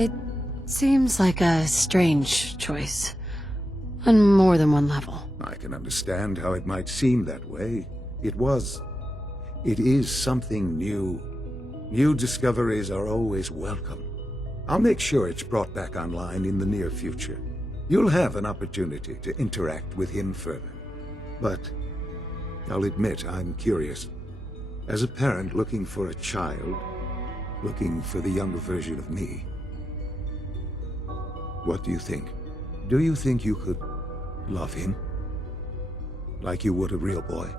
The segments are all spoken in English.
It seems like a strange choice. On more than one level. I can understand how it might seem that way. It is something new. New discoveries are always welcome. I'll make sure it's brought back online in the near future. You'll have an opportunity to interact with him further. But I'll admit I'm curious. As a parent looking for a child, looking for the younger version of me, what do you think? Do you think you could love him? Like you would a real boy?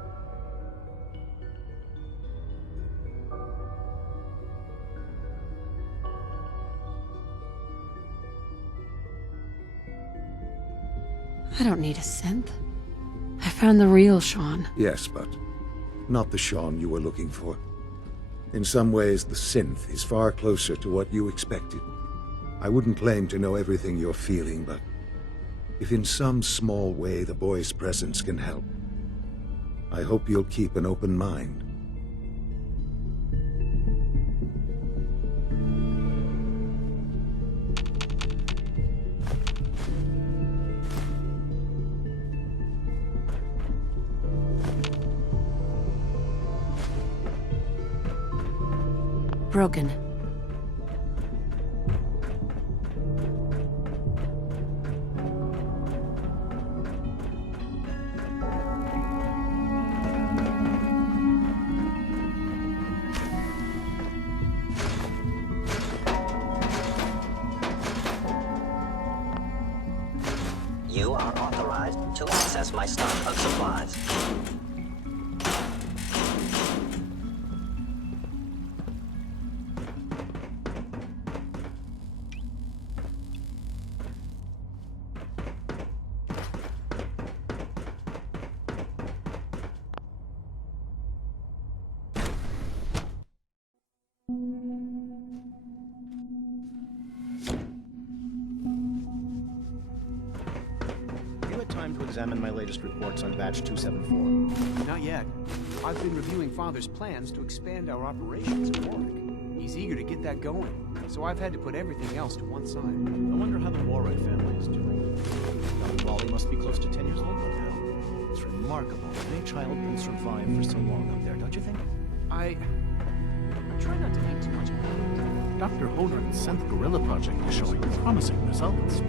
I don't need a synth. I found the real Sean. Yes, but not the Sean you were looking for. In some ways, the synth is far closer to what you expected. I wouldn't claim to know everything you're feeling, but if in some small way the boy's presence can help, I hope you'll keep an open mind. Broken. You are authorized to access my stock of supplies. Time to examine my latest reports on Batch 274. Not yet. I've been reviewing Father's plans to expand our operations at Warwick. He's eager to get that going, so I've had to put everything else to one side. I wonder how the Warwick family is doing. Young Wally must be close to 10 years old by now. It's remarkable that a child can survive for so long up there, don't you think? I try not to think too much about it. Dr. Holdren's Synth Gorilla project is showing promising results.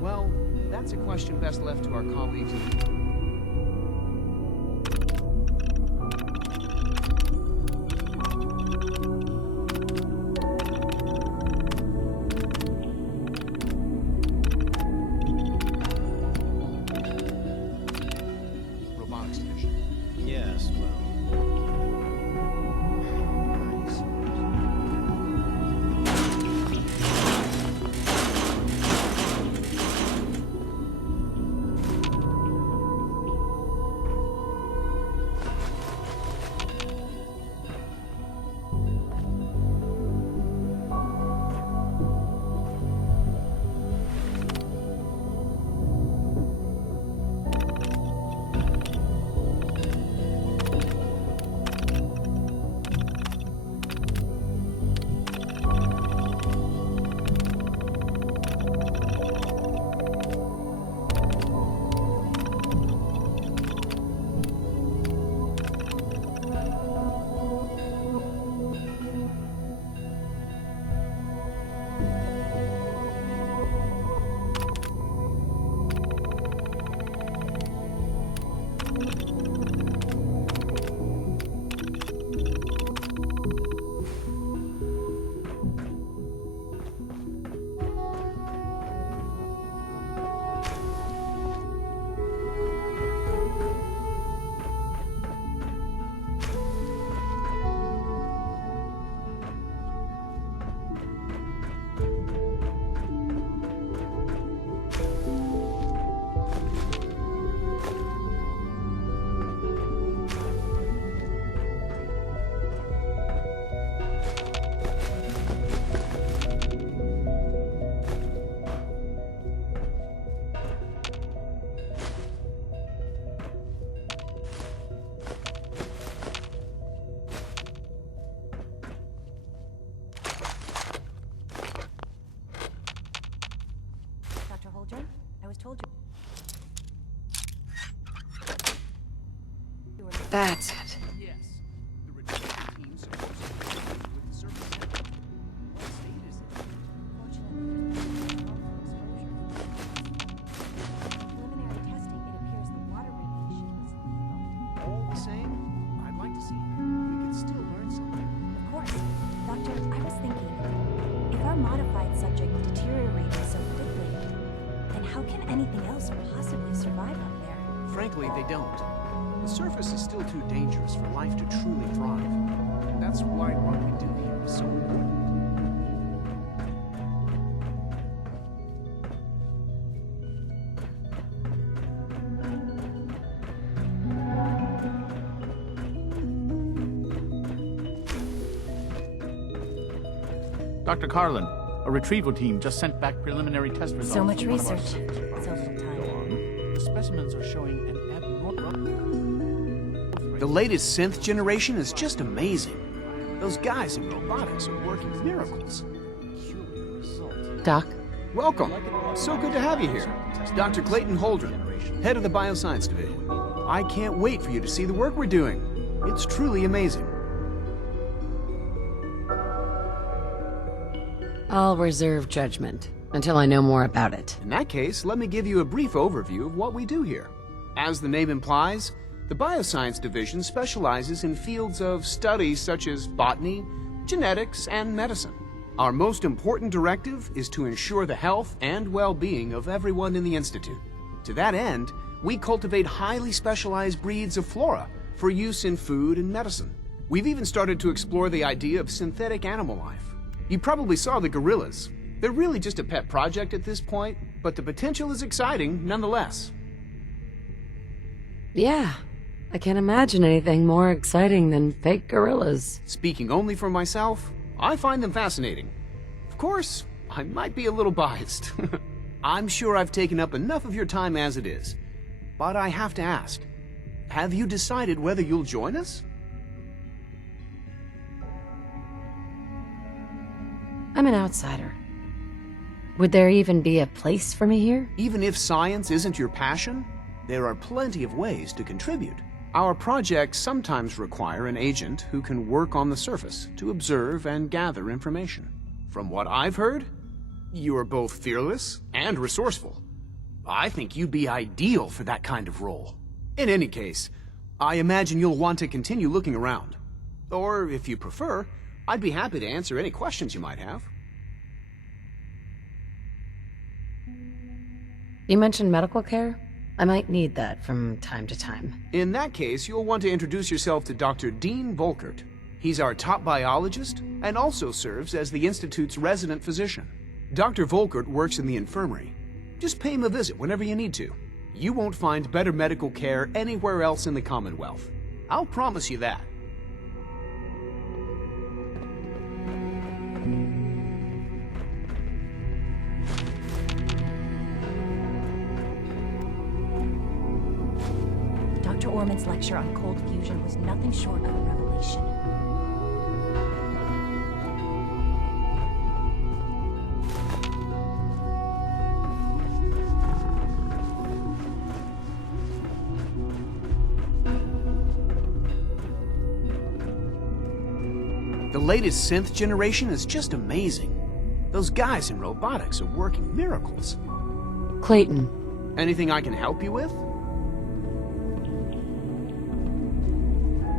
Well, that's a question best left to our colleagues. Robotics division. Yes, well... That's it. Yes. The retrieval team supposed to be with the surface sample. What state is it? Preliminary testing, it appears the water radiation was lethal. All the same, I'd like to see it. We could still learn something. Of course. Doctor, I was thinking, if our modified subject deteriorated so quickly, then how can anything else possibly survive up there? Frankly, they don't. The surface is still too dangerous for life to truly thrive. That's why what we do here is so important. Dr. Carlin, a retrieval team just sent back preliminary test results. So much from one of our research, subjects. so little time. Go on. The specimens are showing an abnormal... The latest synth generation is just amazing. Those guys in robotics are working miracles. Doc? Welcome. So good to have you here. Dr. Clayton Holdren, head of the Bioscience Division. I can't wait for you to see the work we're doing. It's truly amazing. I'll reserve judgment until I know more about it. In that case, let me give you a brief overview of what we do here. As the name implies, the Bioscience Division specializes in fields of studies such as botany, genetics, and medicine. Our most important directive is to ensure the health and well-being of everyone in the Institute. To that end, we cultivate highly specialized breeds of flora for use in food and medicine. We've even started to explore the idea of synthetic animal life. You probably saw the gorillas. They're really just a pet project at this point, but the potential is exciting nonetheless. Yeah, I can't imagine anything more exciting than fake gorillas. Speaking only for myself, I find them fascinating. Of course, I might be a little biased. I'm sure I've taken up enough of your time as it is. But I have to ask, have you decided whether you'll join us? I'm an outsider. Would there even be a place for me here? Even if science isn't your passion, there are plenty of ways to contribute. Our projects sometimes require an agent who can work on the surface to observe and gather information. From what I've heard, you are both fearless and resourceful. I think you'd be ideal for that kind of role. In any case, I imagine you'll want to continue looking around. Or, if you prefer, I'd be happy to answer any questions you might have. You mentioned medical care? I might need that from time to time. In that case, you'll want to introduce yourself to Dr. Dean Volkert. He's our top biologist and also serves as the Institute's resident physician. Dr. Volkert works in the infirmary. Just pay him a visit whenever you need to. You won't find better medical care anywhere else in the Commonwealth. I'll promise you that. Dr. Orman's lecture on cold fusion was nothing short of a revelation. The latest synth generation is just amazing. Those guys in robotics are working miracles. Clayton, Anything I can help you with?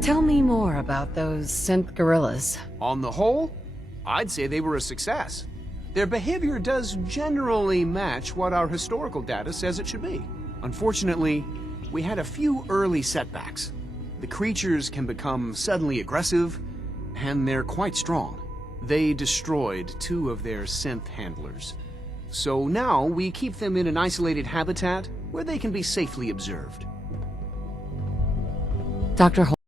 tell me more about those synth gorillas. On the whole, I'd say they were a success. Their behavior does generally match what our historical data says it should be. Unfortunately, we had a few early setbacks. The creatures can become suddenly aggressive, and they're quite strong. They destroyed 2 of their synth handlers. So now we keep them in an isolated habitat where they can be safely observed. Dr.